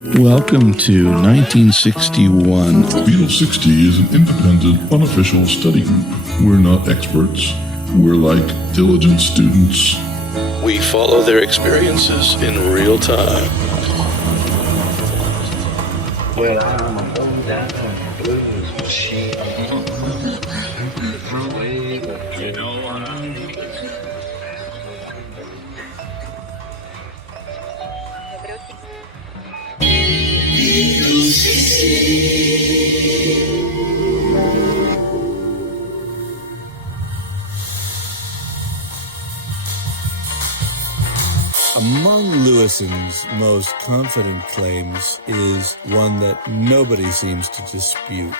Welcome to 1961. Beatles 60 is an independent, unofficial study group. We're not experts. We're like diligent students. We follow their experiences in real time. Well, I'm a low down blues machine. You know what I mean? Among Lewison's most confident claims is one that nobody seems to dispute.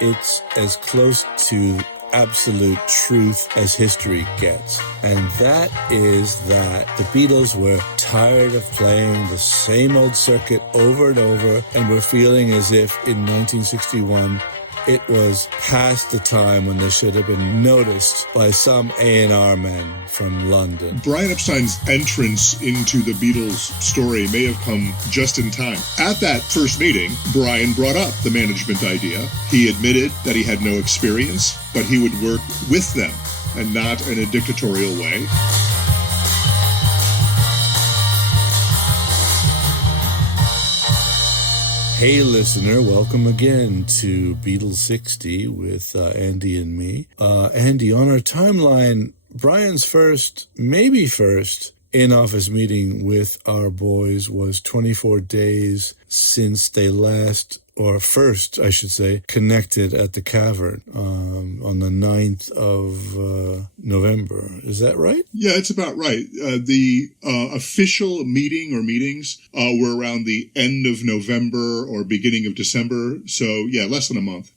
It's as close to absolute truth as history gets. And that is that the Beatles were tired of playing the same old circuit over and over, and were feeling as if in 1961 it was past the time when they should have been noticed by some A&R men from London. Brian Epstein's entrance into the Beatles story may have come just in time. At that first meeting, Brian brought up the management idea. He admitted that he had no experience, but he would work with them and not in a dictatorial way. Hey listener, welcome again to Beatles 60 with Andy and me. Andy, on our timeline, Brian's first, maybe first, in-office meeting with our boys was 24 days since they last, or first, I should say, connected at the Cavern on the 9th of November. Is that right? Yeah, it's about right. The official meeting or meetings were around the end of November or beginning of December. So, yeah, less than a month.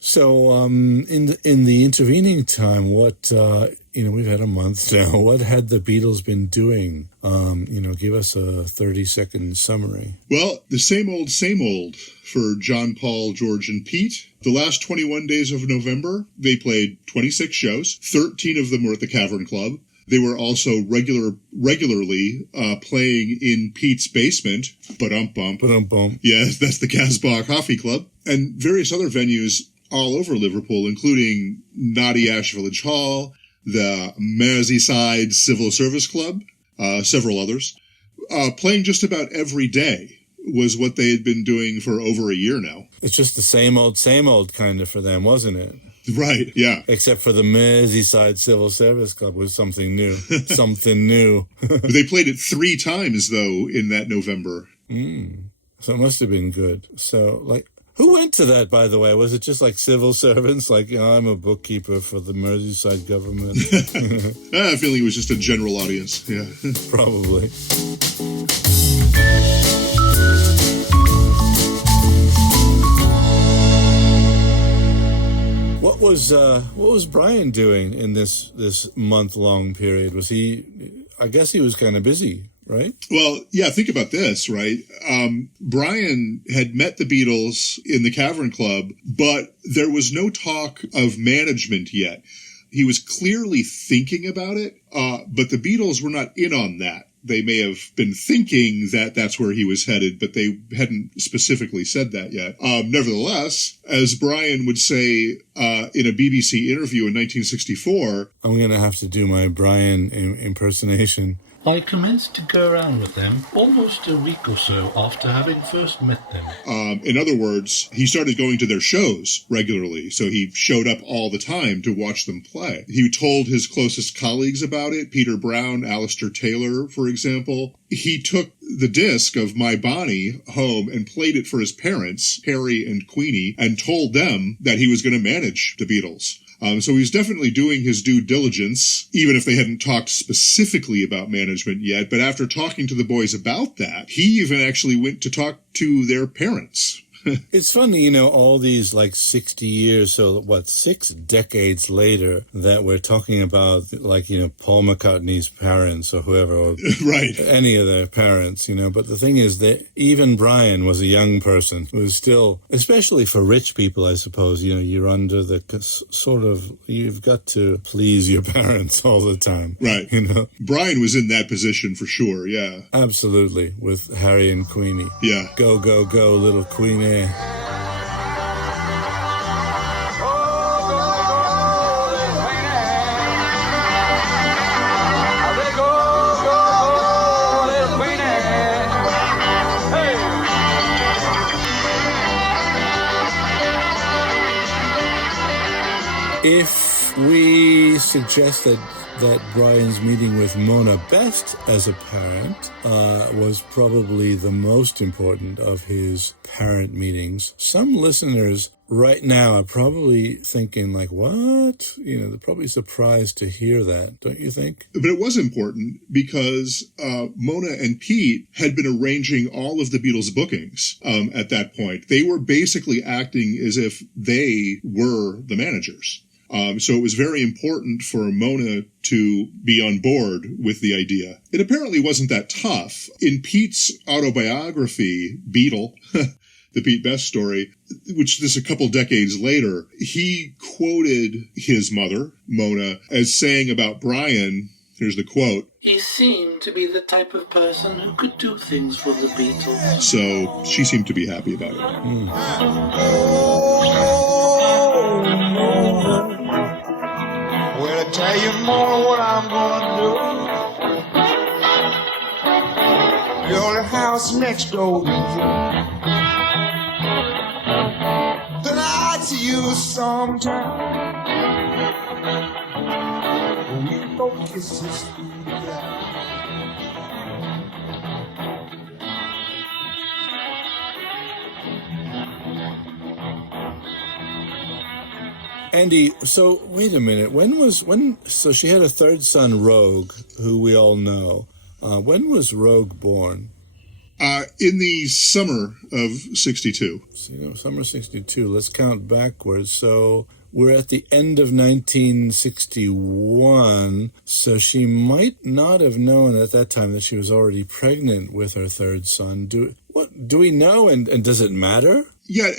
So in the intervening time, what... we've had a month now. What had the Beatles been doing? Give us a 30-second summary. Well, the same old for John, Paul, George, and Pete. The last 21 days of November, they played 26 shows. 13 of them were at the Cavern Club. They were also regularly playing in Pete's basement. Ba-dum-bum. Ba-dum-bum. Yeah, that's the Casbah Coffee Club. And various other venues all over Liverpool, including Naughty Ash Village Hall, the Merseyside Civil Service Club, several others. Playing just about every day was what they had been doing for over a year now. It's just the same old kind of for them, wasn't it? Right, yeah. Except for the Merseyside Civil Service Club was something new. Something new. They played it 3 times, though, in that November. So it must have been good. So, who went to that, by the way? Was it just like civil servants? I'm a bookkeeper for the Merseyside government. I have a feeling it was just a general audience, yeah. Probably. What was Brian doing in this month-long period? I guess he was kind of busy, right? Well, yeah, think about this, right? Brian had met the Beatles in the Cavern Club, but there was no talk of management yet. He was clearly thinking about it, but the Beatles were not in on that. They may have been thinking that that's where he was headed, but they hadn't specifically said that yet. Nevertheless, as Brian would say in a BBC interview in 1964... I'm going to have to do my Brian impersonation. I commenced to go around with them almost a week or so after having first met them. In other words, he started going to their shows regularly, so he showed up all the time to watch them play. He told his closest colleagues about it, Peter Brown, Alistair Taylor, for example. He took the disc of My Bonnie home and played it for his parents, Harry and Queenie, and told them that he was going to manage the Beatles. So he's definitely doing his due diligence, even if they hadn't talked specifically about management yet. But after talking to the boys about that, he even actually went to talk to their parents. It's funny, all these 60 years, so what, 6 decades later, that we're talking about Paul McCartney's parents or whoever, or right. any of their parents, but the thing is that even Brian was a young person who was still, especially for rich people, I suppose, you're under the sort of, you've got to please your parents all the time. Right. Brian was in that position for sure, yeah. Absolutely, with Harry and Queenie. Yeah. Go, go, go, little Queenie. If we suggest that Brian's meeting with Mona Best as a parent was probably the most important of his parent meetings, some listeners right now are probably thinking what? They're probably surprised to hear that, don't you think? But it was important because Mona and Pete had been arranging all of the Beatles' bookings at that point. They were basically acting as if they were the managers. So it was very important for Mona to be on board with the idea. It apparently wasn't that tough. In Pete's autobiography, Beatle, the Pete Best story, which is a couple decades later, he quoted his mother, Mona, as saying about Brian, here's the quote, "He seemed to be the type of person who could do things for the Beatles." So she seemed to be happy about it. Well, I tell you more what I'm gonna do. Build a house next door to you. Then I'd see you sometime. We both kisses through the glass. Andy, so wait a minute. So she had a third son, Rogue, who we all know. When was Rogue born? In the summer of 62. So, summer 62. Let's count backwards. So we're at the end of 1961. So she might not have known at that time that she was already pregnant with her third son. Do we know, and does it matter? Yeah,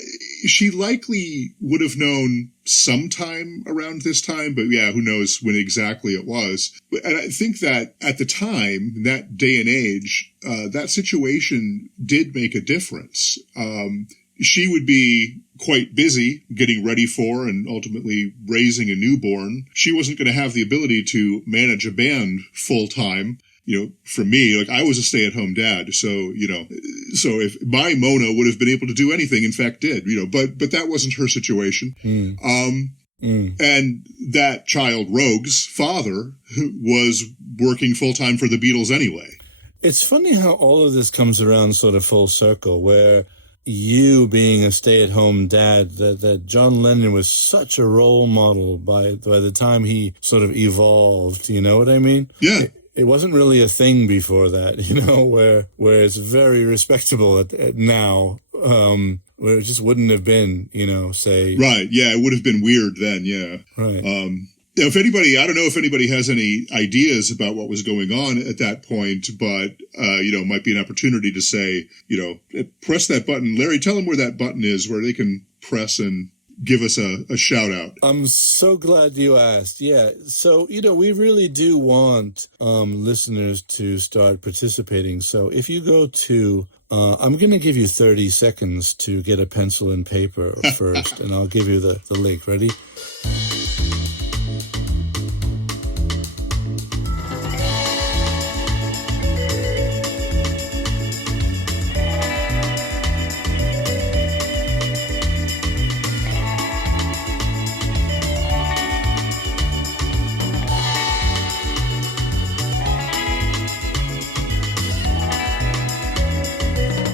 she likely would have known sometime around this time, but yeah, who knows when exactly it was. And I think that at the time, that day and age, that situation did make a difference. She would be quite busy getting ready for and ultimately raising a newborn. She wasn't going to have the ability to manage a band full time. For me, I was a stay-at-home dad, so if my Mona would have been able to do anything, in fact did, but that wasn't her situation. And that child, Rogue's father, was working full-time for the Beatles anyway. It's funny how all of this comes around sort of full circle, where you being a stay-at-home dad, that John Lennon was such a role model by the time he sort of evolved, you know what I mean? Yeah. It wasn't really a thing before that, where it's very respectable at now, where it just wouldn't have been, say. Right. Yeah. It would have been weird then. Yeah. Right. If anybody, I don't know if anybody has any ideas about what was going on at that point, but, might be an opportunity to say, press that button. Larry, tell them where that button is, where they can press and give us a shout out. I'm so glad you asked. Yeah. So, we really do want listeners to start participating. So if you go to, I'm going to give you 30 seconds to get a pencil and paper first, and I'll give you the link. Ready?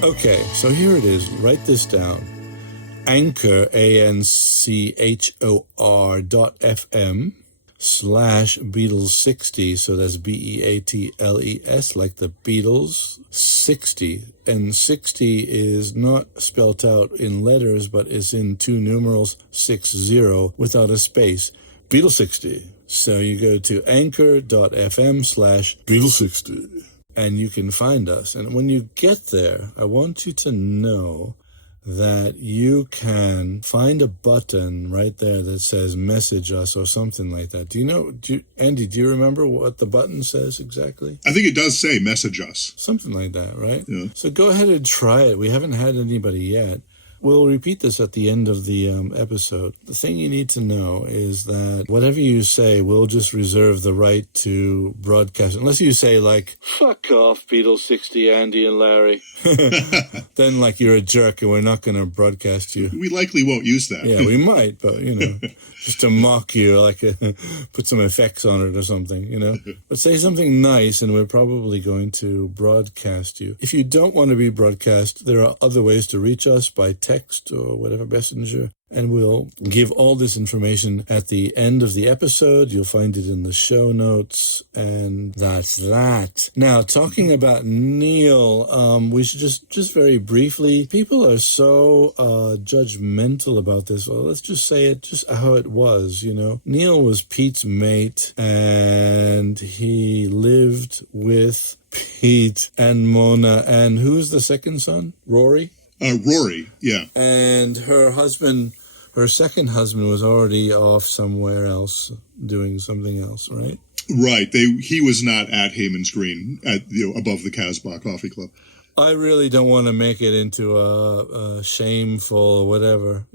Okay, so here it is. Write this down. Anchor, ANCHOR.FM /Beatles60. So that's Beatles, like the Beatles, 60. And 60 is not spelt out in letters, but is in two numerals, 60, without a space. Beatles60. So you go to anchor.fm/Beatles60, and you can find us. And when you get there, I want you to know that you can find a button right there that says message us or something like that. Andy, do you remember what the button says exactly? I think it does say message us. Something like that, right? Yeah. So go ahead and try it. We haven't had anybody yet. We'll repeat this at the end of the episode. The thing you need to know is that whatever you say, we'll just reserve the right to broadcast. Unless you say, like, fuck off, Beatles60, Andy and Larry. Then, like, you're a jerk and we're not going to broadcast you. We likely won't use that. Yeah, we might, but, just to mock you, like, put some effects on it or something, But say something nice and we're probably going to broadcast you. If you don't want to be broadcast, there are other ways to reach us by text or whatever messenger. And we'll give all this information at the end of the episode. You'll find it in the show notes. And that's that. Now, talking about Neil, we should just very briefly, people are so judgmental about this. Well, let's just say it just how it was, Neil was Pete's mate, and he lived with Pete and Mona. And who's the second son? Rory? Rory, yeah. And her second husband was already off somewhere else doing something else, right? Right. He was not at Hayman's Green, above the Casbah Coffee Club. I really don't want to make it into a shameful or whatever,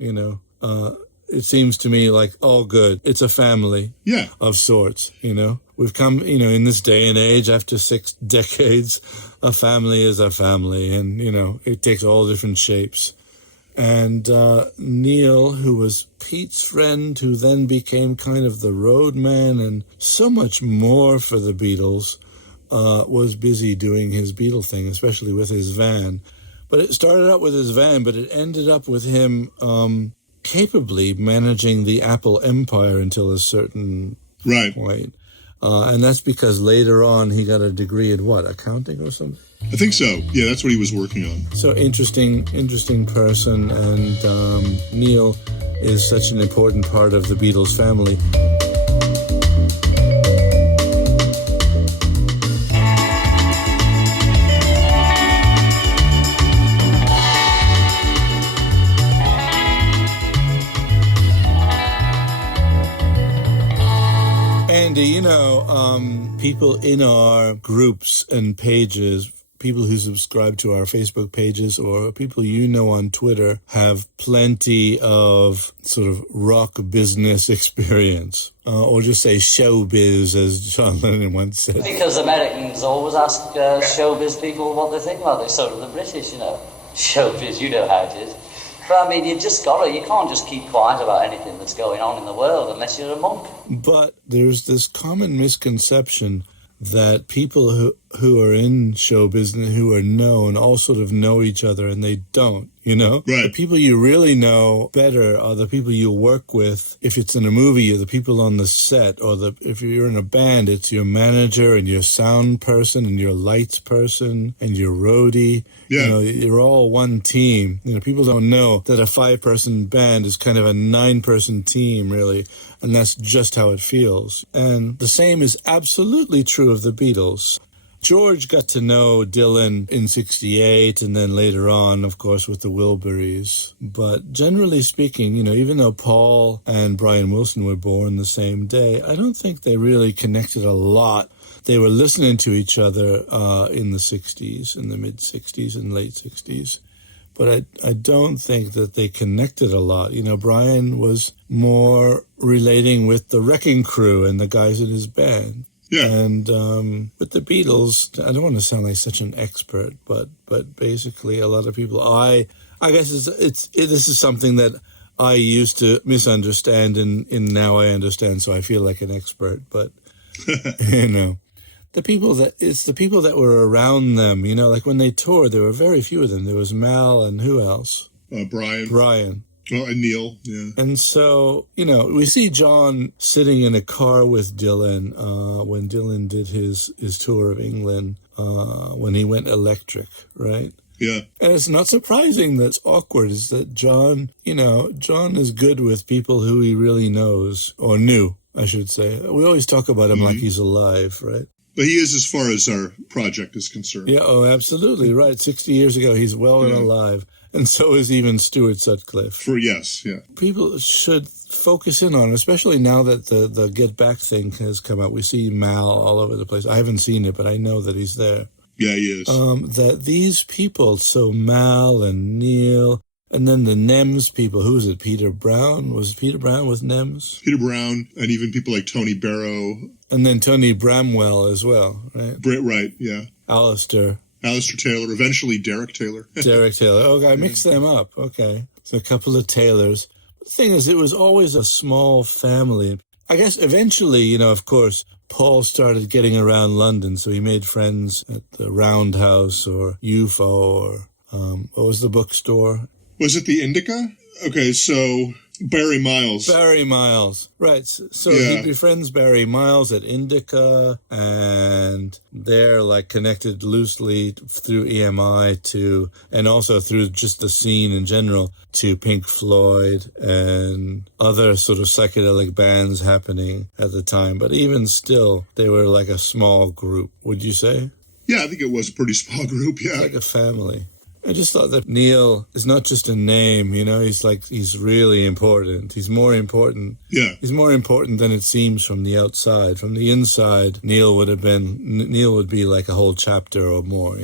It seems to me like all good. It's a family of sorts, We've come, in this day and age, after 6 decades, a family is a family, and, it takes all different shapes. And Neil, who was Pete's friend, who then became kind of the road man and so much more for the Beatles, was busy doing his Beatle thing, especially with his van. But it started out with his van, but it ended up with him capably managing the Apple empire until a certain point. And that's because later on he got a degree in accounting or something? I think so. Yeah, that's what he was working on. So interesting person, and Neil is such an important part of the Beatles family. Andy, people in our groups and pages, people who subscribe to our Facebook pages or people on Twitter have plenty of sort of rock business experience, or just say showbiz, as John Lennon once said. Because Americans always ask showbiz people what they think about it, so do the British, Showbiz, you know how it is. But I mean, you can't just keep quiet about anything that's going on in the world unless you're a monk. But there's this common misconception that people who are in show business, who are known, all sort of know each other, and they don't, Right. The people you really know better are the people you work with. If it's in a movie, you're the people on the set, or if you're in a band, it's your manager and your sound person and your lights person and your roadie. Yeah. You're all one team. People don't know that a 5-person band is kind of a 9-person team, really. And that's just how it feels. And the same is absolutely true of the Beatles. George got to know Dylan in 1968 and then later on, of course, with the Wilburys. But generally speaking, even though Paul and Brian Wilson were born the same day, I don't think they really connected a lot. They were listening to each other in the 60s, in the mid-60s and late 60s. But I don't think that they connected a lot. Brian was more relating with the Wrecking Crew and the guys in his band. Yeah. And with the Beatles, I don't want to sound like such an expert, but basically a lot of people, I guess this is something that I used to misunderstand and now I understand, so I feel like an expert. But, the people that were around them, like when they toured, there were very few of them. There was Mal and who else? Brian. Brian. Oh, and Neil, yeah. And so, we see John sitting in a car with Dylan when Dylan did his tour of England, when he went electric, right? Yeah. And it's not surprising that's awkward, is that John is good with people who he really knows, or knew, I should say. We always talk about him like he's alive, right? But he is as far as our project is concerned. Yeah, oh, absolutely, right. 60 years ago, he's well and alive. And so is even Stuart Sutcliffe. Yes, yeah. People should focus in on, especially now that the Get Back thing has come out. We see Mal all over the place. I haven't seen it, but I know that he's there. Yeah, he is. That these people, so Mal and Neil, and then the NEMS people, who was it, Peter Brown? Was Peter Brown with NEMS? Peter Brown, and even people like Tony Barrow. And then Tony Bramwell as well, right? Right, yeah. Alistair Taylor, eventually Derek Taylor. Derek Taylor. Okay, I mixed them up. Okay. So a couple of Taylors. The thing is, it was always a small family. I guess eventually, of course, Paul started getting around London, so he made friends at the Roundhouse or UFO or, what was the bookstore? Was it the Indica? Okay, so Barry Miles. Right. So he befriends Barry Miles at Indica, and they're like connected loosely through EMI and also through just the scene in general, to Pink Floyd and other sort of psychedelic bands happening at the time. But even still, they were like a small group, would you say? Yeah, I think it was a pretty small group, yeah. Like a family. I just thought that Neil is not just a name, he's really important. He's more important. Yeah. He's more important than it seems from the outside. From the inside, Neil would be like a whole chapter or more,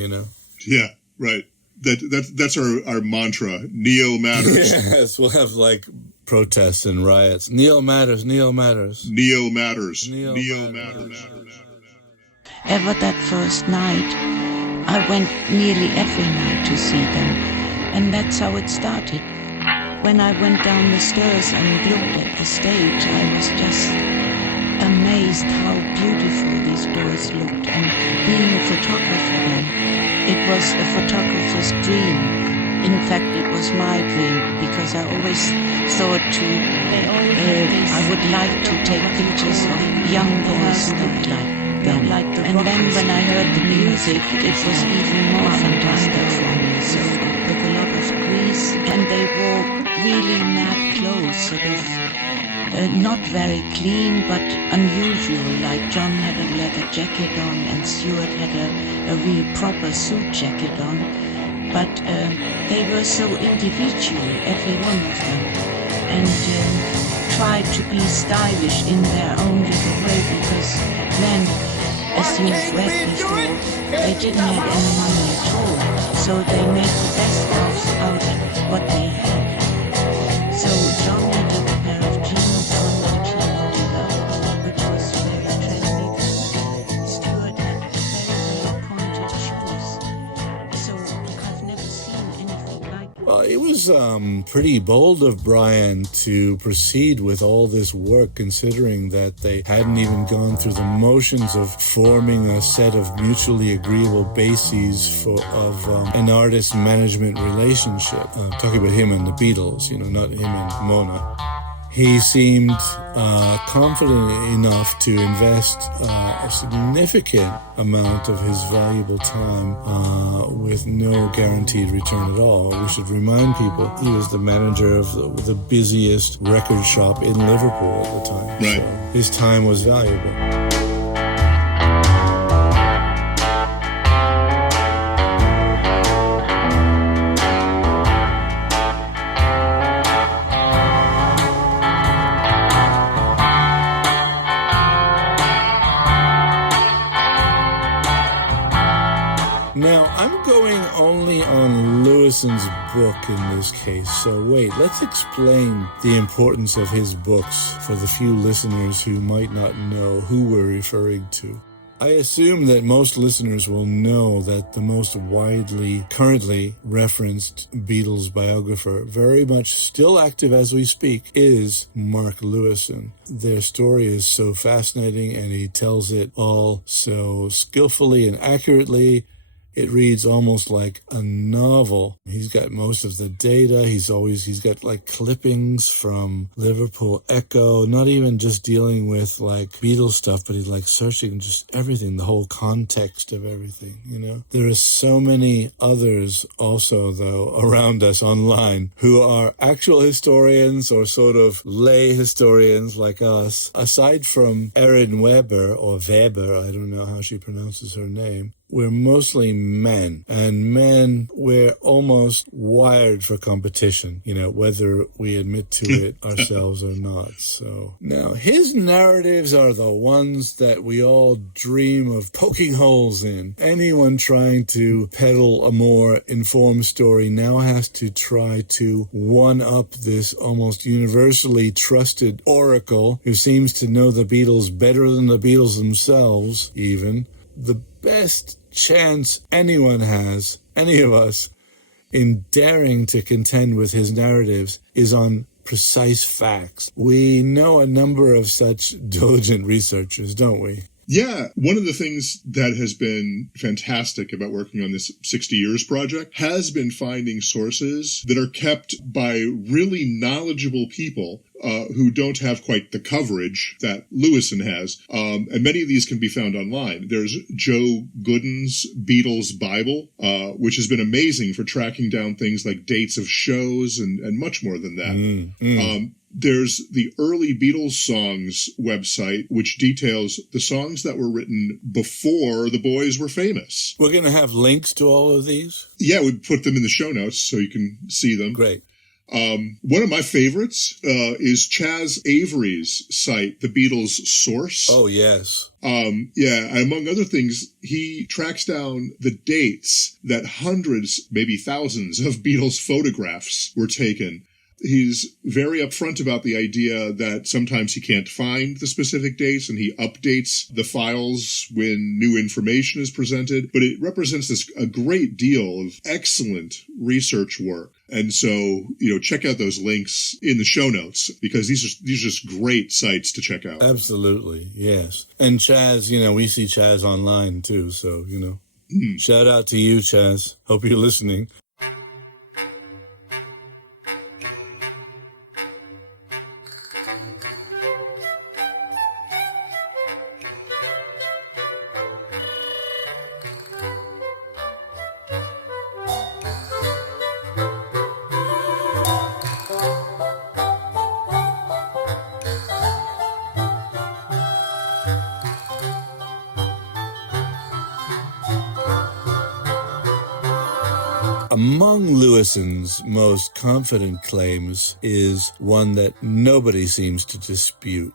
Yeah, right. That's our mantra. Neil matters. Yes, we'll have like protests and riots. Neil matters, Neil matters. Neil matters. Neil matters. Ever that first night, I went nearly every night to see them, and that's how it started. When I went down the stairs and looked at the stage, I was just amazed how beautiful these doors looked, and being a photographer then, it was a photographer's dream. In fact, it was my dream, because I always thought I would like to take pictures of young boys who looked like them. And then when I heard the music, it was even more fantastic for me. So with a lot of grease, and they wore really mad clothes, sort of not very clean but unusual. Like John had a leather jacket on, and Stuart had a real proper suit jacket on. But they were so individual, every one of them, and tried to be stylish in their own little way, because then, as you've read before, they didn't have any money at all, so they made the best out of what they had. So John had a pair of jeans on which he wanted up, which was very trendy. Stuart had very pointed shoes, so I've never seen anything like it. Well, it was pretty bold of Brian to proceed with all this work, considering that they hadn't even gone through the motions of forming a set of mutually agreeable bases of an artist-management relationship. Talking about him and the Beatles, not him and Mona. He seemed confident enough to invest a significant amount of his valuable time with no guaranteed return at all. We should remind people he was the manager of the busiest record shop in Liverpool at the time. Right. So his time was valuable. Now, I'm going only on Lewison's book in this case, so wait, let's explain the importance of his books for the few listeners who might not know who we're referring to. I assume that most listeners will know that the most widely currently referenced Beatles biographer, very much still active as we speak, is Mark Lewison. Their story is so fascinating, and he tells it all so skillfully and accurately. It reads almost like a novel. He's got most of the data. He's got like clippings from Liverpool Echo, not even just dealing with like Beatles stuff, but he's like searching just everything, the whole context of everything, you know. There are so many others also, though, around us online who are actual historians or sort of lay historians like us. Aside from Erin Weber, or Weber, I don't know how she pronounces her name, we're mostly men, and men, we're almost wired for competition, you know, whether we admit to it ourselves or not. So now his narratives are the ones that we all dream of poking holes in. Anyone trying to peddle a more informed story now has to try to one-up this almost universally trusted oracle who seems to know the Beatles better than the Beatles themselves, even. The best chance anyone has, any of us, in daring to contend with his narratives is on precise facts. We know a number of such diligent researchers, don't we? Yeah, one of the things that has been fantastic about working on this 60 Years project has been finding sources that are kept by really knowledgeable people who don't have quite the coverage that Lewison has. And many of these can be found online. There's Joe Gooden's Beatles Bible, which has been amazing for tracking down things like dates of shows and much more than that. There's the early Beatles songs website, which details the songs that were written before the boys were famous. We're going to have links to all of these? Yeah, we put them in the show notes so you can see them. Great. One of my favorites is Chaz Avery's site, The Beatles Source. Oh, yes. Yeah, among other things, he tracks down the dates that hundreds, maybe thousands of Beatles photographs were taken. He's very upfront about the idea that sometimes he can't find the specific dates and he updates the files when new information is presented. But it represents a great deal of excellent research work. And so, you know, check out those links in the show notes because these are just great sites to check out. Absolutely, yes. And Chaz, you know, we see Chaz online too. So, you know, shout out to you, Chaz. Hope you're listening. Among Lewison's most confident claims is one that nobody seems to dispute.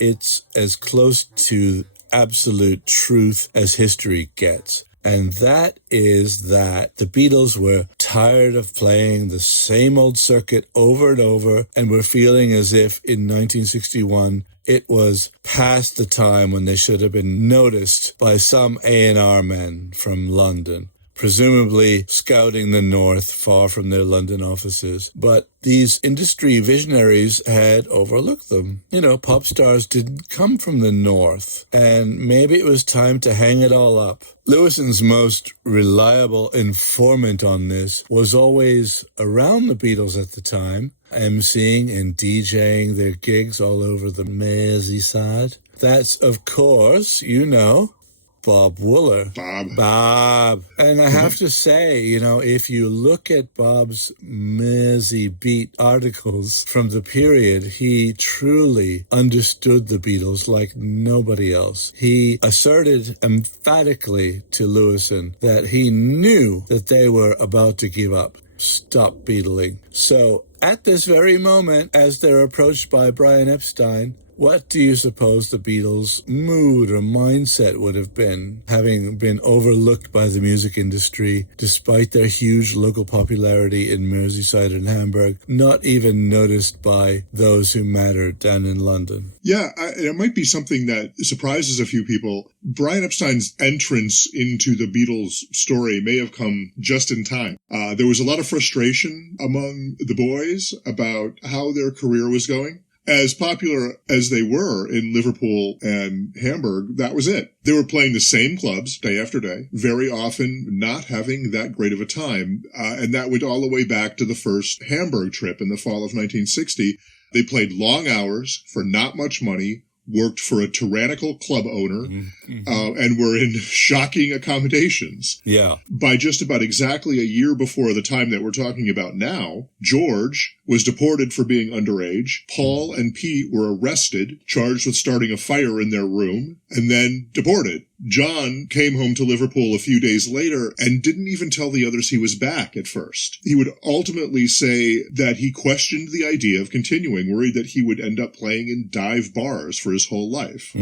It's as close to absolute truth as history gets. And that is that the Beatles were tired of playing the same old circuit over and over and were feeling as if in 1961 it was past the time when they should have been noticed by some A&R men from London, presumably scouting the North far from their London offices. But these industry visionaries had overlooked them. You know, pop stars didn't come from the North, and maybe it was time to hang it all up. Lewison's most reliable informant on this was always around the Beatles at the time, emceeing and DJing their gigs all over the Merseyside. That's, of course, you know, Bob Wooler. Bob. And I have to say, you know, if you look at Bob's Mersey Beat articles from the period, he truly understood the Beatles like nobody else. He asserted emphatically to Lewison that he knew that they were about to give up. Stop Beatling. So at this very moment, as they're approached by Brian Epstein, what do you suppose the Beatles' mood or mindset would have been, having been overlooked by the music industry, despite their huge local popularity in Merseyside and Hamburg, not even noticed by those who mattered down in London? Yeah, it might be something that surprises a few people. Brian Epstein's entrance into the Beatles' story may have come just in time. There was a lot of frustration among the boys about how their career was going. as popular as they were in Liverpool and Hamburg, that was it. They were playing the same clubs day after day, very often not having that great of a time. And that went all the way back to the first Hamburg trip in the fall of 1960. They played long hours for not much money, worked for a tyrannical club owner, and were in shocking accommodations. Yeah. By just about exactly a year before the time that we're talking about now, George was deported for being underage. Paul and Pete were arrested, charged with starting a fire in their room, and then deported. John came home to Liverpool a few days later and didn't even tell the others he was back at first. He would ultimately say that he questioned the idea of continuing, worried that he would end up playing in dive bars for his whole life.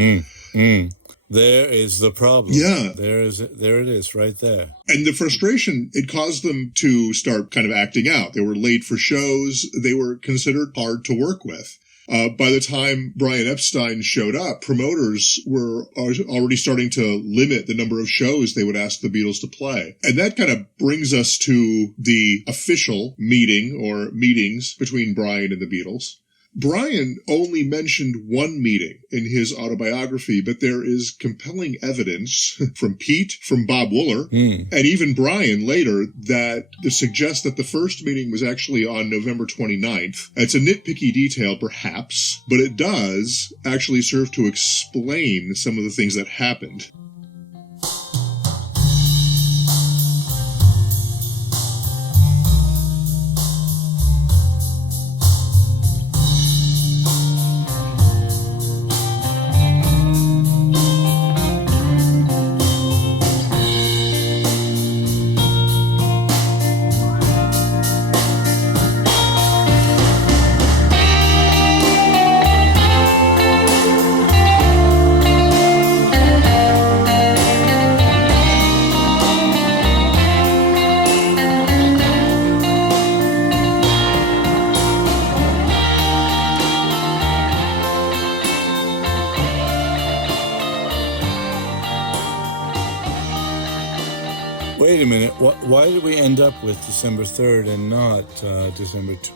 There is the problem. Yeah. There it is, right there. And the frustration, it caused them to start kind of acting out. They were late for shows. They were considered hard to work with. By the time Brian Epstein showed up, promoters were already starting to limit the number of shows they would ask the Beatles to play. And that kind of brings us to the official meeting or meetings between Brian and the Beatles. Brian only mentioned one meeting in his autobiography, but there is compelling evidence from Pete, from Bob Wooler, and even Brian later that suggests that the first meeting was actually on November 29th. It's a nitpicky detail, perhaps, but it does actually serve to explain some of the things that happened. Wait a minute. Why did we end up with December 3rd and not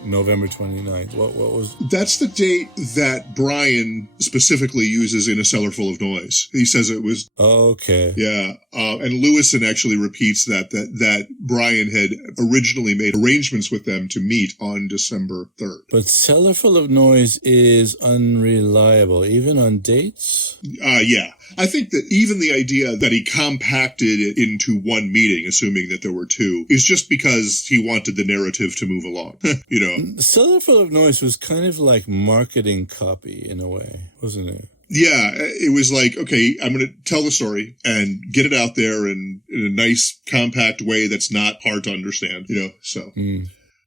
November 29th? What was... That's the date that Brian specifically uses in A Cellar Full of Noise. He says it was... Okay. Yeah. And Lewison actually repeats that Brian had originally made arrangements with them to meet on December 3rd. But Cellar Full of Noise is unreliable, even on dates? Yeah. I think that even the idea that he compacted it into one meeting, assuming that there were two, is just because he wanted the narrative to move along. You know, Cellar Full of Noise was kind of like marketing copy in a way, wasn't it? Yeah, it was like, okay, I'm going to tell the story and get it out there in a nice, compact way that's not hard to understand, you know, so...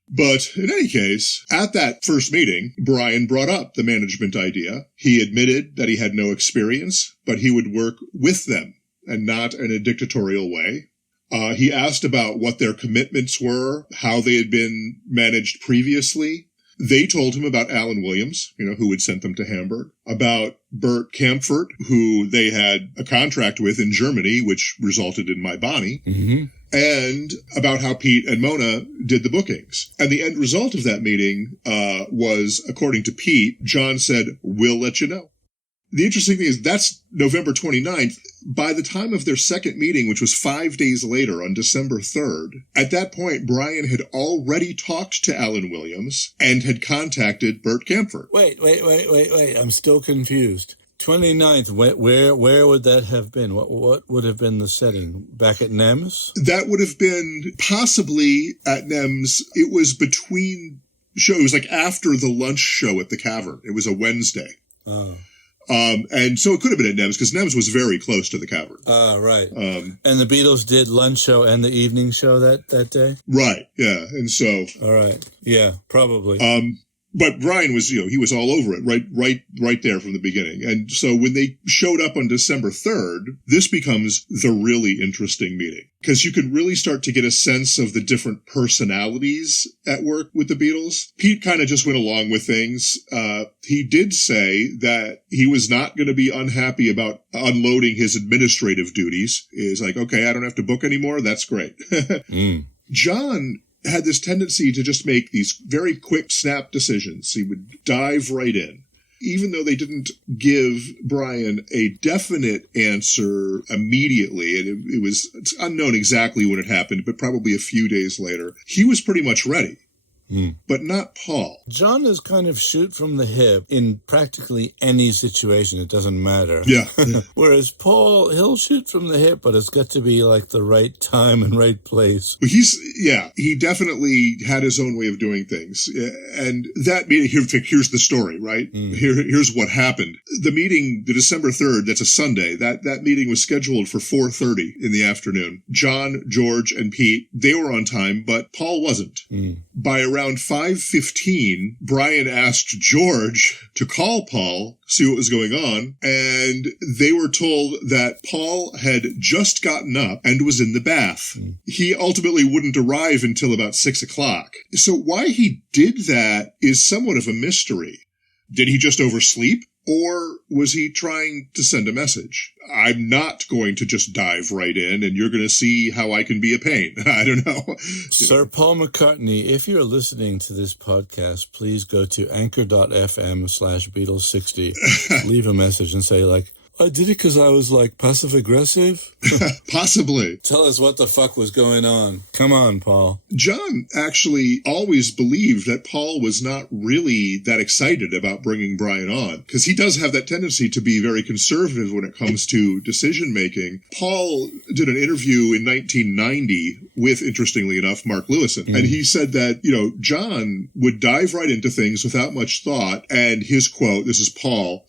But in any case, at that first meeting, Brian brought up the management idea. He admitted that he had no experience, but he would work with them and not in a dictatorial way. He asked about what their commitments were, how they had been managed previously. They told him about Alan Williams, you know, who had sent them to Hamburg, about Bert Kaempfert, who they had a contract with in Germany, which resulted in My Bonnie, and about how Pete and Mona did the bookings. And the end result of that meeting was, according to Pete, John said, "We'll let you know." The interesting thing is that's November 29th. By the time of their second meeting, which was 5 days later on December 3rd, at that point, Brian had already talked to Alan Williams and had contacted Bert Kaempfert. Wait. I'm still confused. 29th, where would that have been? What would have been the setting? Back at Nems? That would have been possibly at Nems. It was between shows. It was like after the lunch show at the Cavern. It was a Wednesday. Oh. And so it could have been at Nems because Nems was very close to the Cavern. Right. And the Beatles did lunch show and the evening show that day? Right, yeah. And so... All right. Yeah, probably. But Brian was, he was all over it right there from the beginning. And so when they showed up on December 3rd, this becomes the really interesting meeting. Because you can really start to get a sense of the different personalities at work with the Beatles. Pete kind of just went along with things. He did say that he was not going to be unhappy about unloading his administrative duties. He's like, okay, I don't have to book anymore. That's great. John had this tendency to just make these very quick snap decisions. He would dive right in. even though they didn't give Brian a definite answer immediately, and it's unknown exactly when it happened, but probably a few days later, he was pretty much ready. But not Paul. John is kind of shoot from the hip in practically any situation. It doesn't matter. Yeah. Whereas Paul, he'll shoot from the hip, but it's got to be like the right time and right place. He definitely had his own way of doing things. And that meeting, here's the story, right? Here's what happened. The meeting, the December 3rd, that's a Sunday, that meeting was scheduled for 4:30 in the afternoon. John, George, and Pete, they were on time, but Paul wasn't. By around 5:15, Brian asked George to call Paul, see what was going on, and they were told that Paul had just gotten up and was in the bath. He ultimately wouldn't arrive until about 6 o'clock. So why he did that is somewhat of a mystery. Did he just oversleep? Or was he trying to send a message? I'm not going to just dive right in and you're going to see how I can be a pain. I don't know. Sir Paul McCartney, if you're listening to this podcast, please go to anchor.fm/Beatles60. Leave a message and say, like, I did it because I was, like, passive-aggressive? Possibly. Tell us what the fuck was going on. Come on, Paul. John actually always believed that Paul was not really that excited about bringing Brian on, because he does have that tendency to be very conservative when it comes to decision-making. Paul did an interview in 1990 with, interestingly enough, Mark Lewison, and he said that, John would dive right into things without much thought, and his quote, this is Paul,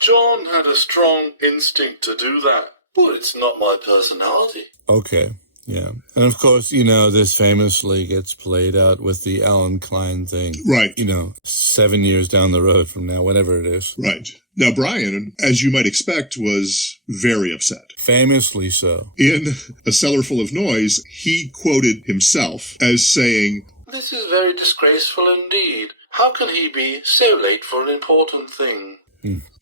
John had a strong instinct to do that, but it's not my personality. Okay, yeah. And of course, this famously gets played out with the Alan Klein thing. Right. 7 years down the road from now, whatever it is. Right. Now, Brian, as you might expect, was very upset. Famously so. In A Cellar Full of Noise, he quoted himself as saying, "This is very disgraceful indeed. How can he be so late for an important thing?"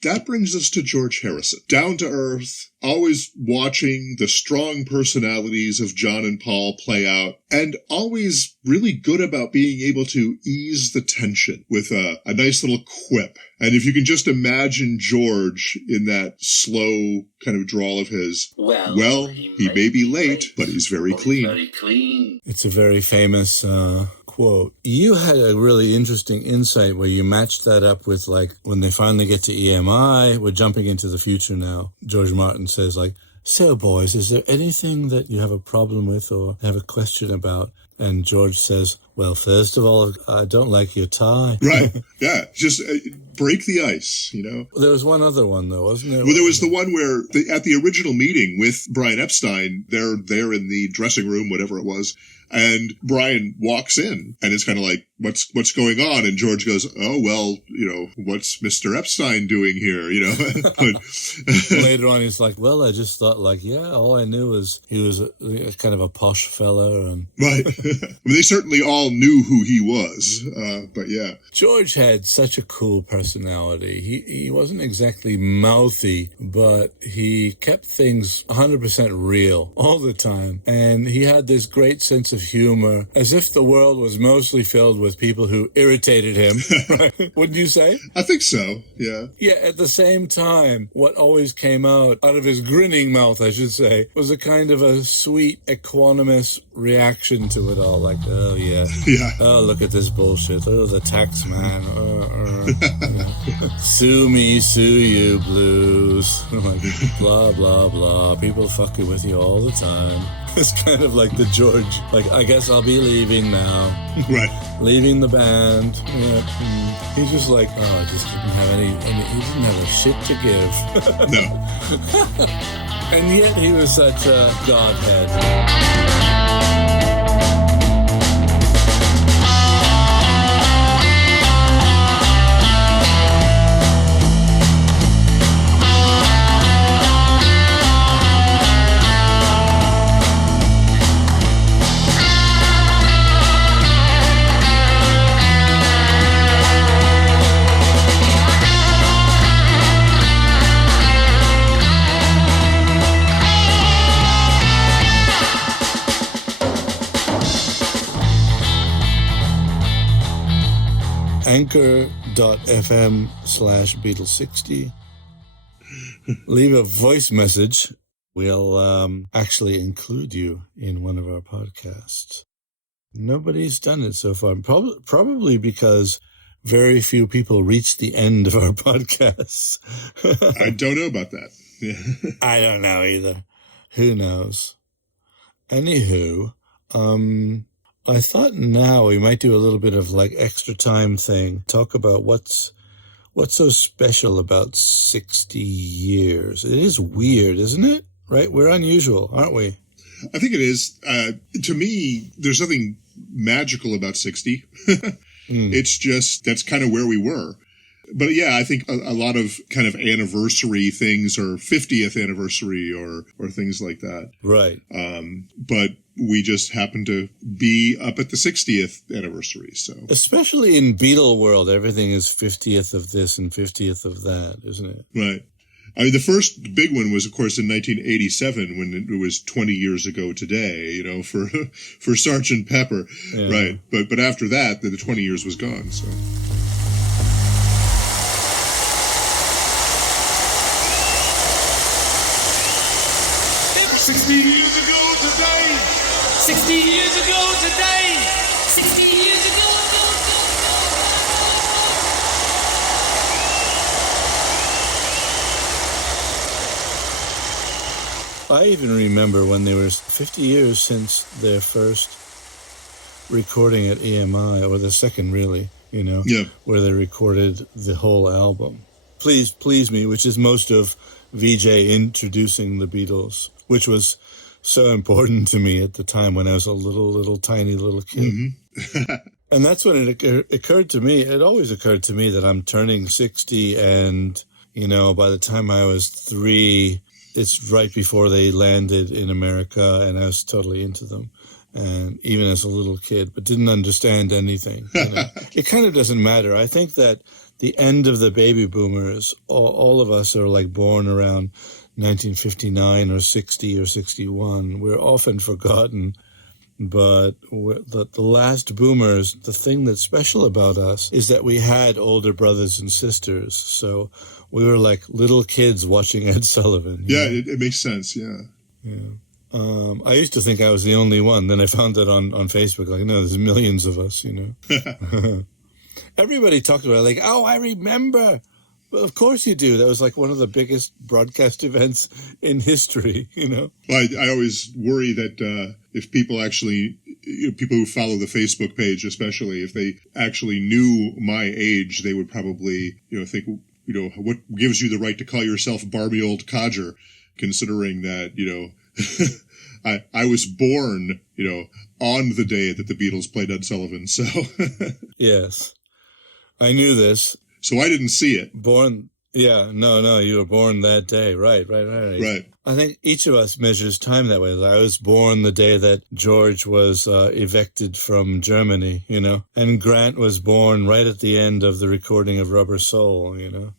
That brings us to George Harrison. Down to earth, always watching the strong personalities of John and Paul play out, and always really good about being able to ease the tension with a nice little quip. And if you can just imagine George in that slow kind of drawl of his, well, he may be late, but he's very clean. Very clean. It's a very famous quote. You had a really interesting insight where you matched that up with, like, when they finally get to EMI, we're jumping into the future now. George Martin says, like, so boys, is there anything that you have a problem with or have a question about? And George says, well, first of all, I don't like your tie. Right. Yeah. Just break the ice, There was one other one, though, wasn't there? Well, there was the one where at the original meeting with Brian Epstein, they're there in the dressing room, whatever it was, and Brian walks in and it's kind of like, what's going on? And George goes, oh, well, what's Mr. Epstein doing here? But later on, he's like, well, I just thought, like, yeah, all I knew was he was a kind of a posh fella. And right. I mean, they certainly all knew who he was. But yeah. George had such a cool personality. He wasn't exactly mouthy, but he kept things 100% real all the time. And he had this great sense of humor, as if the world was mostly filled with people who irritated him. Right? Wouldn't you say? I think so, yeah. Yeah, at the same time, what always came out of his grinning mouth, I should say, was a kind of a sweet, equanimous reaction to it all. Like, oh, yeah. Yeah. Oh, look at this bullshit. Oh, the tax man. Sue me, sue you blues. Like, blah, blah, blah. People fucking with you all the time. It's kind of like the George, like, I guess I'll be leaving now. Right. Leaving the band. Yeah. He's just like, oh, I just didn't have he didn't have a shit to give. No. And yet he was such a godhead. anchor.fm/Beatles60. Leave a voice message. We'll actually include you in one of our podcasts. Nobody's done it so far. Probably because very few people reach the end of our podcasts. I don't know about that. Yeah. I don't know either. Who knows? Anywho, I thought now we might do a little bit of like extra time thing. Talk about what's so special about 60 years. It is weird, isn't it? Right? We're unusual, aren't we? I think it is. To me, there's nothing magical about 60. It's just, that's kind of where we were. But yeah, I think a lot of kind of anniversary things or 50th anniversary or things like that. Right. But we just happen to be up at the 60th anniversary. So especially in Beatle world, everything is 50th of this and 50th of that, isn't it? Right. I mean, the first big one was, of course, in 1987 when it was 20 years ago today, you know, for Sgt. Pepper. Yeah. Right. But after that, the 20 years was gone. So. I even remember when they were 50 years since their first recording at EMI, or the second really, you know, where they recorded the whole album. Please Please Me, which is most of VJ introducing the Beatles, which was so important to me at the time when I was a little tiny little kid. Mm-hmm. And that's when it occurred to me, it always occurred to me that I'm turning 60 and, you know, by the time I was 3, it's right before they landed in America, and I was totally into them, and even as a little kid, but didn't understand anything. You know? It kind of doesn't matter. I think that the end of the baby boomers, all of us are like born around 1959 or 60 or 61. We're often forgotten, but the last boomers, the thing that's special about us is that we had older brothers and sisters, so we were like little kids watching Ed Sullivan. Yeah, it makes sense, yeah. I used to think I was the only one. Then I found that on Facebook, like, no, there's millions of us, you know. Everybody talked about it, like, oh, I remember. Well, of course you do. That was like one of the biggest broadcast events in history, you know. Well, I always worry that if people actually, people who follow the Facebook page especially, if they actually knew my age, they would probably, you know, think, you know, what gives you the right to call yourself Barmy Old Codger, considering that, you know, I was born, you know, on the day that the Beatles played Ed Sullivan, so. Yes. I knew this. So I didn't see it. Born, yeah, no, you were born that day. Right. Right. I think each of us measures time that way. I was born the day that George was evicted from Germany, you know, and Grant was born right at the end of the recording of Rubber Soul, you know.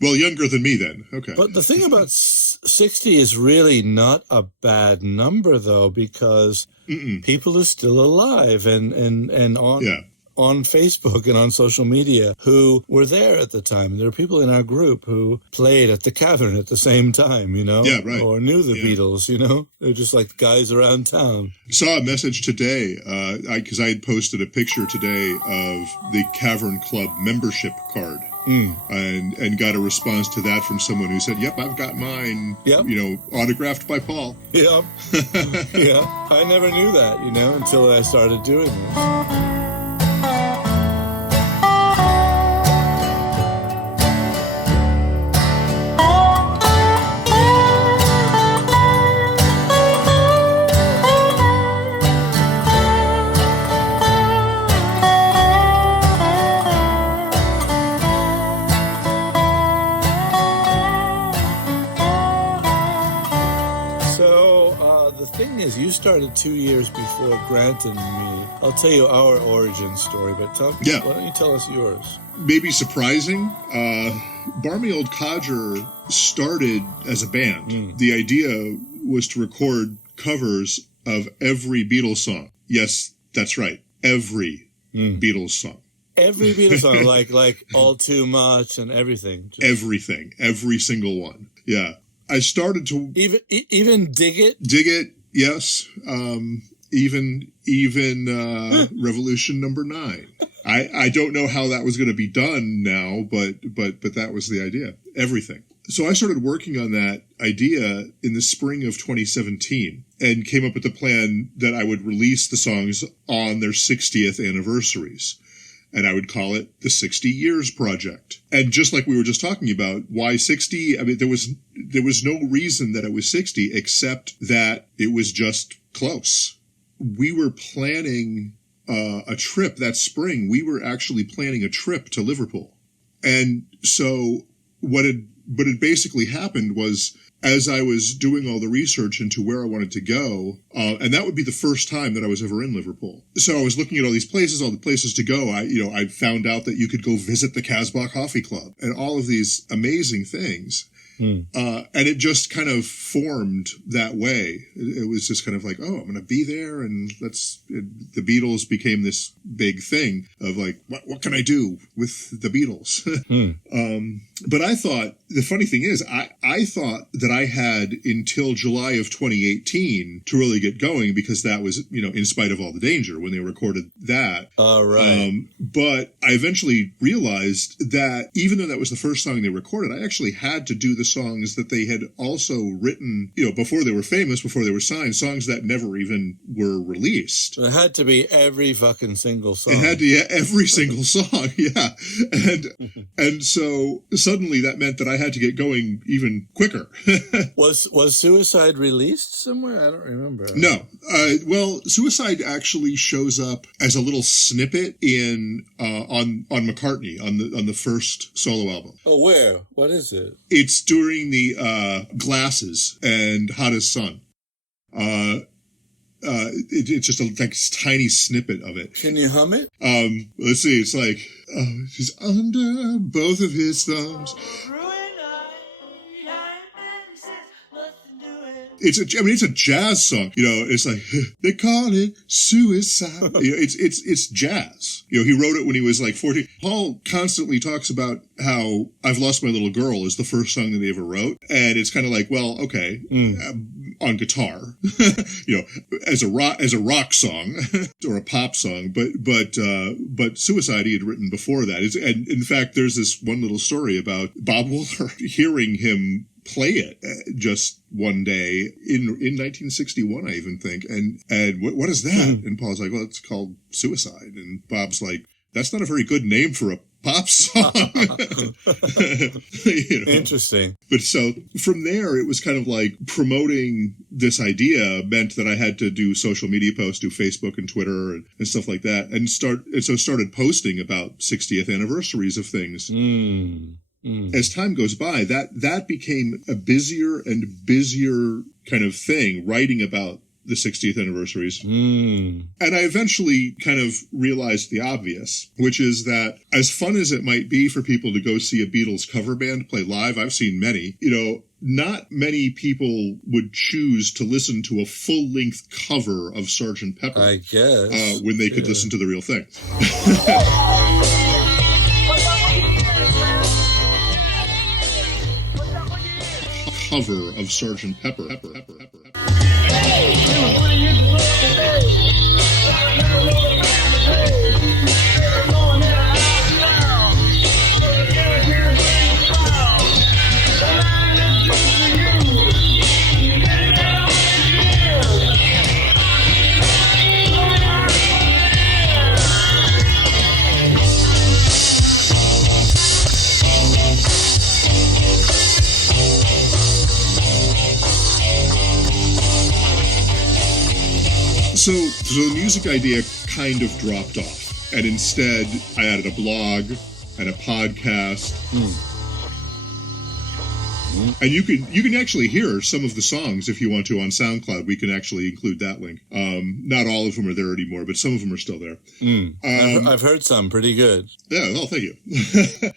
Well, younger than me then. Okay. But the thing about 60 is really not a bad number, though, because people are still alive and on Facebook and on social media who were there at the time. There were people in our group who played at the Cavern at the same time, you know, or knew the Beatles, you know. They're just like guys around town. Saw a message today, because I had posted a picture today of the Cavern Club membership card. And got a response to that from someone who said, yep, I've got mine, you know, autographed by Paul. Yep. Yeah. I never knew that, you know, until I started doing this. You started 2 years before Grant and me. I'll tell you our origin story, but why don't you tell us yours? Maybe surprising. Barmy Old Codger started as a band. The idea was to record covers of every Beatles song. Yes, that's right. Every Beatles song. Every Beatles song, like All Too Much and everything. Everything. Every single one. Yeah. I started to... Even Dig It? Dig It, yes. Even Revolution Number 9. I don't know how that was going to be done now, but that was the idea. Everything. So I started working on that idea in the spring of 2017 and came up with the plan that I would release the songs on their 60th anniversaries. And I would call it the 60 Years Project. And just like we were just talking about, why 60? I mean, there was no reason that it was 60 except that it was just close. We were planning a trip that spring. We were actually planning a trip to Liverpool. And so what had basically happened was, as I was doing all the research into where I wanted to go, and that would be the first time that I was ever in Liverpool. So I was looking at all the places to go. I found out that you could go visit the Casbah Coffee Club and all of these amazing things. And it just kind of formed that way. It was just kind of like, oh, I'm going to be there, and the Beatles became this big thing of like, what can I do with the Beatles? But I thought, the funny thing is, I thought that I had until July of 2018 to really get going, because that was, in spite of all the danger when they recorded that. Oh, right. But I eventually realized that even though that was the first song they recorded, I actually had to do the songs that they had also written, before they were famous, before they were signed, songs that never even were released. It had to be every fucking single song. It had to, yeah, every single song, yeah. And so suddenly that meant that I had to get going even quicker. Was Suicide released somewhere? I don't remember. No. Well, Suicide actually shows up as a little snippet on McCartney on the first solo album. Oh, where? What is it? It's during the Glasses and Hottest Sun. It's just a tiny snippet of it. Can you hum it? Let's see. It's like, she's under both of his thumbs. It's a jazz song. It's like, they call it suicide. It's jazz. He wrote it when he was like 14. Paul constantly talks about how I've Lost My Little Girl is the first song that they ever wrote. And it's kind of like, well, okay, on guitar, as a rock song or a pop song. But Suicide he had written before that. And in fact, there's this one little story about Bob Wooler hearing him play it just one day in 1961, I even think. And what is that? And Paul's like, well, it's called Suicide. And Bob's like, that's not a very good name for a pop song. Interesting. But so from there, it was kind of like promoting this idea meant that I had to do social media posts, do Facebook and Twitter and stuff like that, and so started posting about 60th anniversaries of things. As time goes by, that became a busier and busier kind of thing, writing about the 60th anniversaries. And I eventually kind of realized the obvious, which is that as fun as it might be for people to go see a Beatles cover band play live, I've seen many, not many people would choose to listen to a full-length cover of Sgt. Pepper. I guess. When they could listen to the real thing. Cover of Sgt. Pepper. So the music idea kind of dropped off, and instead I added a blog and a podcast. And you can actually hear some of the songs if you want to on SoundCloud. We can actually include that link. Not all of them are there anymore, but some of them are still there. I've heard some pretty good. Yeah, well, thank you.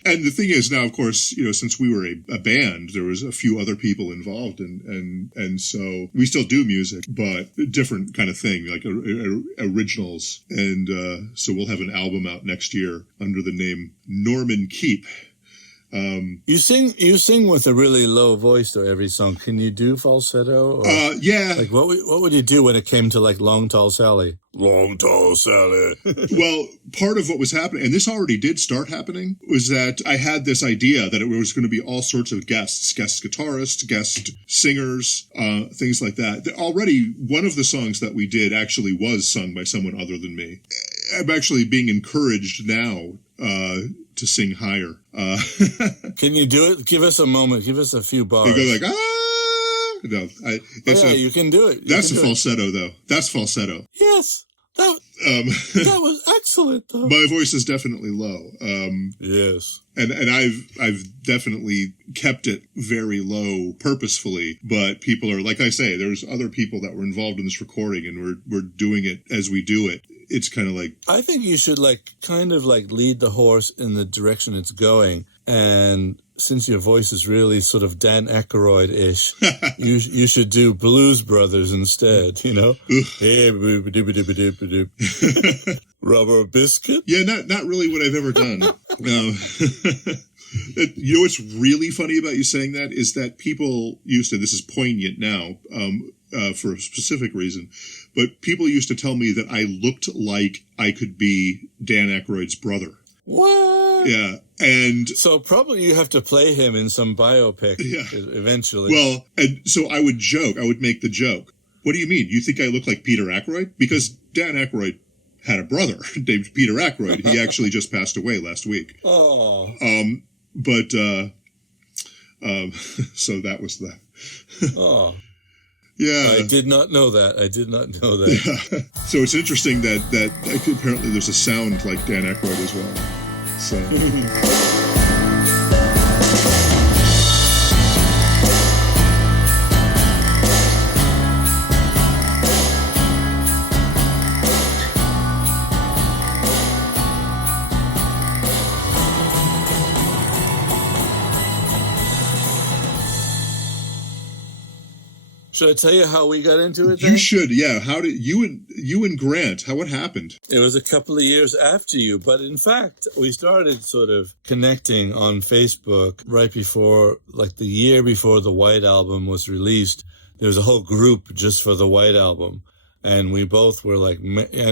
And the thing is now, of course, since we were a band, there was a few other people involved, and so we still do music, but a different kind of thing, like originals. And so we'll have an album out next year under the name Norman Keep. You sing with a really low voice though every song. Can you do falsetto? Or, yeah. Like what would you do when it came to like Long Tall Sally? Long Tall Sally. Well, part of what was happening, and this already did start happening, was that I had this idea that it was going to be all sorts of guest guitarists, guest singers, things like that. Already, one of the songs that we did actually was sung by someone other than me. I'm actually being encouraged now to sing higher. Can you do it? Give us a moment. Give us a few bars. You go like, ah! No, you can do it. That's a falsetto, though. That's falsetto. Yes. That was excellent, though. My voice is definitely low. Yes. And I've definitely kept it very low purposefully, but people are, like I say, there's other people that were involved in this recording, and we're doing it as we do it. It's kind of like... I think you should kind of lead the horse in the direction it's going, and since your voice is really sort of Dan Aykroyd-ish, you should do Blues Brothers instead, Hey, rubber biscuit? Yeah, not really what I've ever done. What's really funny about you saying that is that people used to, this is poignant now, for a specific reason, but people used to tell me that I looked like I could be Dan Aykroyd's brother. What? Yeah, and... So probably you have to play him in some biopic eventually. Well, and so I would make the joke. What do you mean? You think I look like Peter Aykroyd? Because Dan Aykroyd had a brother named Peter Aykroyd. He actually just passed away last week. Oh. So that was that. Oh. Yeah. I did not know that. Yeah. So it's interesting that apparently there's a sound like Dan Aykroyd as well. So... Should I tell you how we got into it then? You should, yeah. How did you and Grant, what happened? It was a couple of years after you, but in fact, we started sort of connecting on Facebook right before, the year before the White Album was released. There was a whole group just for the White Album. And we both were I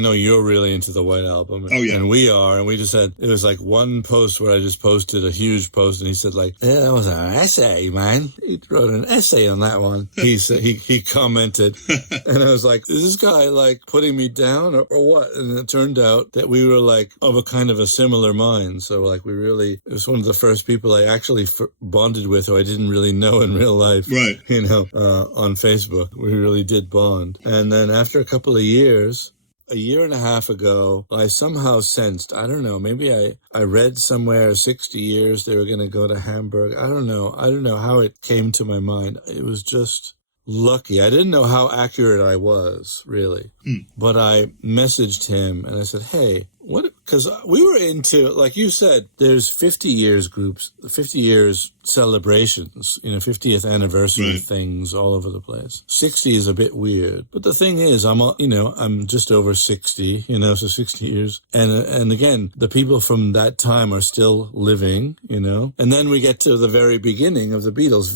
know you're really into the White Album. Oh, yeah. And we are. And we just had, it was one post where I just posted a huge post and he said yeah, that was an essay, man. He wrote an essay on that one. He said, he commented. And I was like, is this guy putting me down or what? And it turned out that we were of a kind of a similar mind. So it was one of the first people I actually bonded with who I didn't really know in real life. Right. On Facebook. We really did bond. And then after a couple of years, a year and a half ago, I somehow sensed, I don't know, maybe I read somewhere 60 years they were going to go to Hamburg. I don't know how it came to my mind. It was just lucky. I didn't know how accurate I was, really. But I messaged him and I said, hey, because we were into, like you said, there's 50 years groups, 50 years celebrations, 50th anniversary things all over the place. 60 is a bit weird. But the thing is, I'm just over 60, so 60 years. And again, the people from that time are still living, And then we get to the very beginning of the Beatles,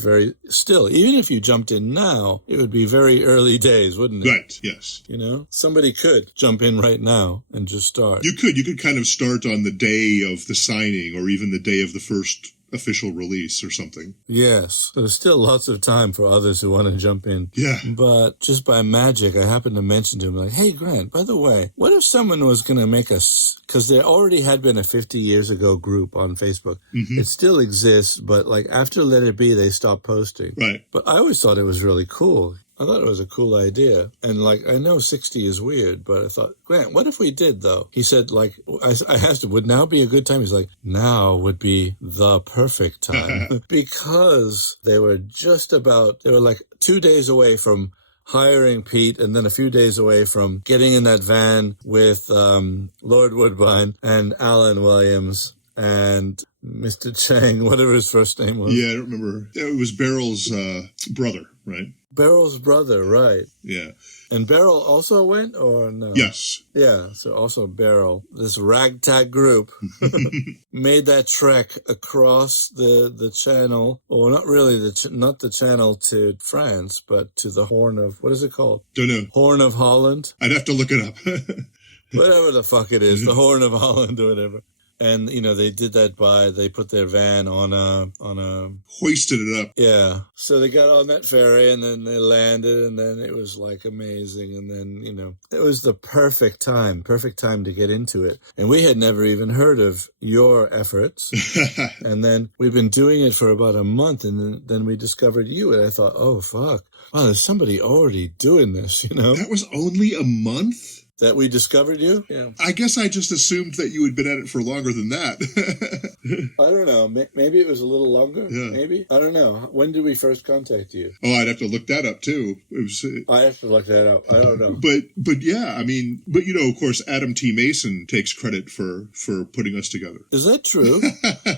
even if you jumped in now, it would be very early days, wouldn't it? Right, yes. Somebody could jump in right now and just start. You could kind of start on the day of the signing or even the day of the first official release or something. Yes. There's still lots of time for others who want to jump in. Yeah. But just by magic, I happened to mention to him, hey, Grant, by the way, what if someone was going to make because there already had been a 50 years ago group on Facebook. Mm-hmm. It still exists, but after Let It Be, they stopped posting. Right. But I always thought it was really cool. I thought it was a cool idea. And, like, I know 60 is weird, but I thought, Grant, what if we did, though? He said, like, I asked him, would now be a good time? He's like, now would be the perfect time. Because they were like 2 days away from hiring Pete, and then a few days away from getting in that van with Lord Woodbine and Alan Williams and Mr. Chang, whatever his first name was. Yeah, I don't remember. It was Beryl's brother, right? Beryl's brother, right. Yeah. And Beryl also went, or no? Yes. Yeah, so also Beryl. This ragtag group made that trek across the channel, or not really, not the channel to France, but to the Horn of, what is it called? Don't know. Horn of Holland? I'd have to look it up. Whatever the fuck it is, the Horn of Holland or whatever. And, you know, they did that they put their van on a... Hoisted it up. Yeah. So they got on that ferry and then they landed and then it was like amazing. And then, you know, it was the perfect time to get into it. And we had never even heard of your efforts. And then we've been doing it for about a month and then we discovered you. And I thought, oh, fuck. Wow, there's somebody already doing this, you know? That was only a month? That we discovered you? Yeah. I guess I just assumed that you had been at it for longer than that. I don't know. Maybe it was a little longer. Yeah. Maybe. I don't know. When did we first contact you? Oh, I'd have to look that up too. It was. I have to look that up. I don't know. But yeah, I mean, but you know, of course, Adam T. Mason takes credit for putting us together. Is that true?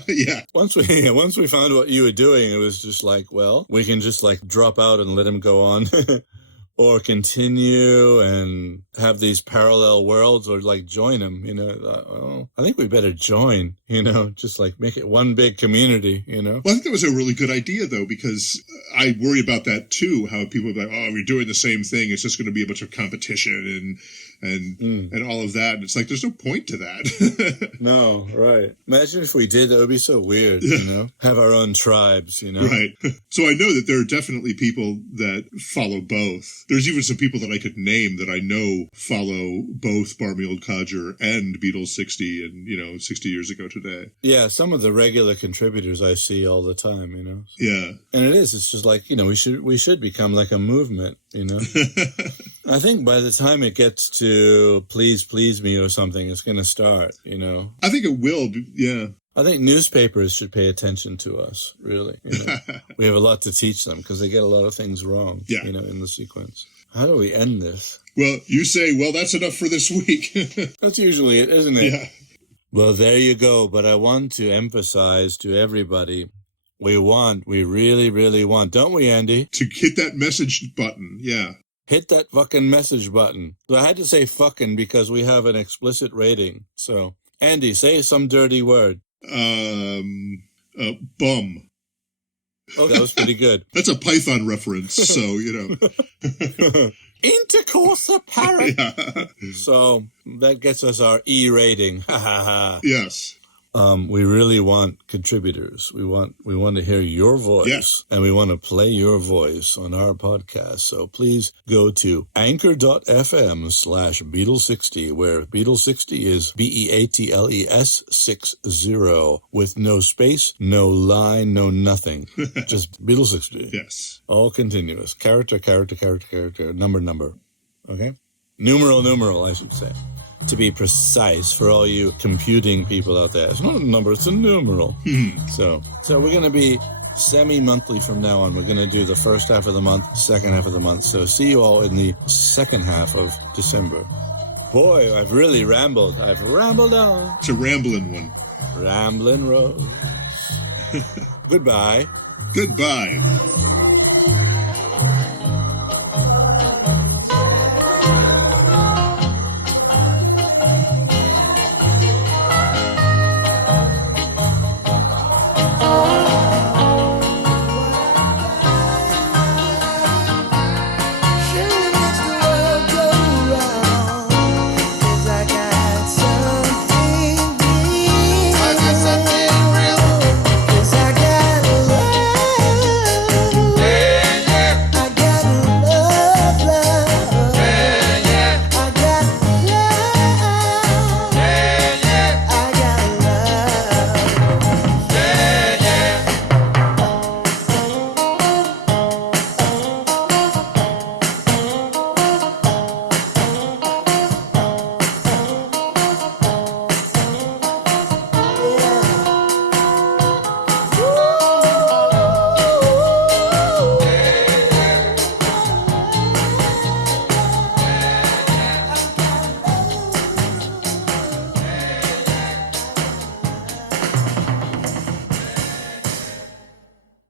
Yeah. Once we found what you were doing, it was just like, well, we can just like drop out and let him go on. Or continue and have these parallel worlds, or like join them, you know. I think we better join, you know, just like make it one big community, you know. Well, I think that was a really good idea, though, because I worry about that too. How people are like, oh, we're doing the same thing. It's just going to be a bunch of competition and all of that. And it's like, there's no point to that. No, right. Imagine if we did, that would be so weird, you know, have our own tribes, you know. Right. So I know that there are definitely people that follow both. There's even some people that I could name that I know follow both Barmy Old Codger and Beatles 60 and, you know, 60 years ago today. Yeah, some of the regular contributors I see all the time, you know. Yeah. And it's just like, you know, we should become like a movement, you know. I think by the time it gets to Please Me or something, it's going to start, you know. I think it will, yeah. I think newspapers should pay attention to us, really. You know? We have a lot to teach them because they get a lot of things wrong, you know, in the sequence. How do we end this? Well, you say, well, that's enough for this week. That's usually it, isn't it? Yeah. Well, there you go. But I want to emphasize to everybody, we really, really want, don't we, Andy? To hit that message button, yeah. Hit that fucking message button. So I had to say fucking because we have an explicit rating. So, Andy, say some dirty word. Bum. Oh, that was pretty good. That's a Python reference, so, you know. Intercourse apparent. Yeah. So that gets us our E rating. Yes. We really want contributors. We want to hear your voice, and we want to play your voice on our podcast. So please go to anchor.fm/Beatles60, where Beatles60 is BEATLES 60, with no space, no line, no nothing. Just Beatles60. Yes. All continuous. Character, number. Okay? Numeral, I should say. To be precise, for all you computing people out there, it's not a number, it's a numeral. So we're going to be semi-monthly from now on. We're going to do the first half of the month, second half of the month. So see you all in the second half of December. Boy, I've really rambled. I've rambled on. It's a rambling one. Ramblin' Rose. Goodbye. Goodbye.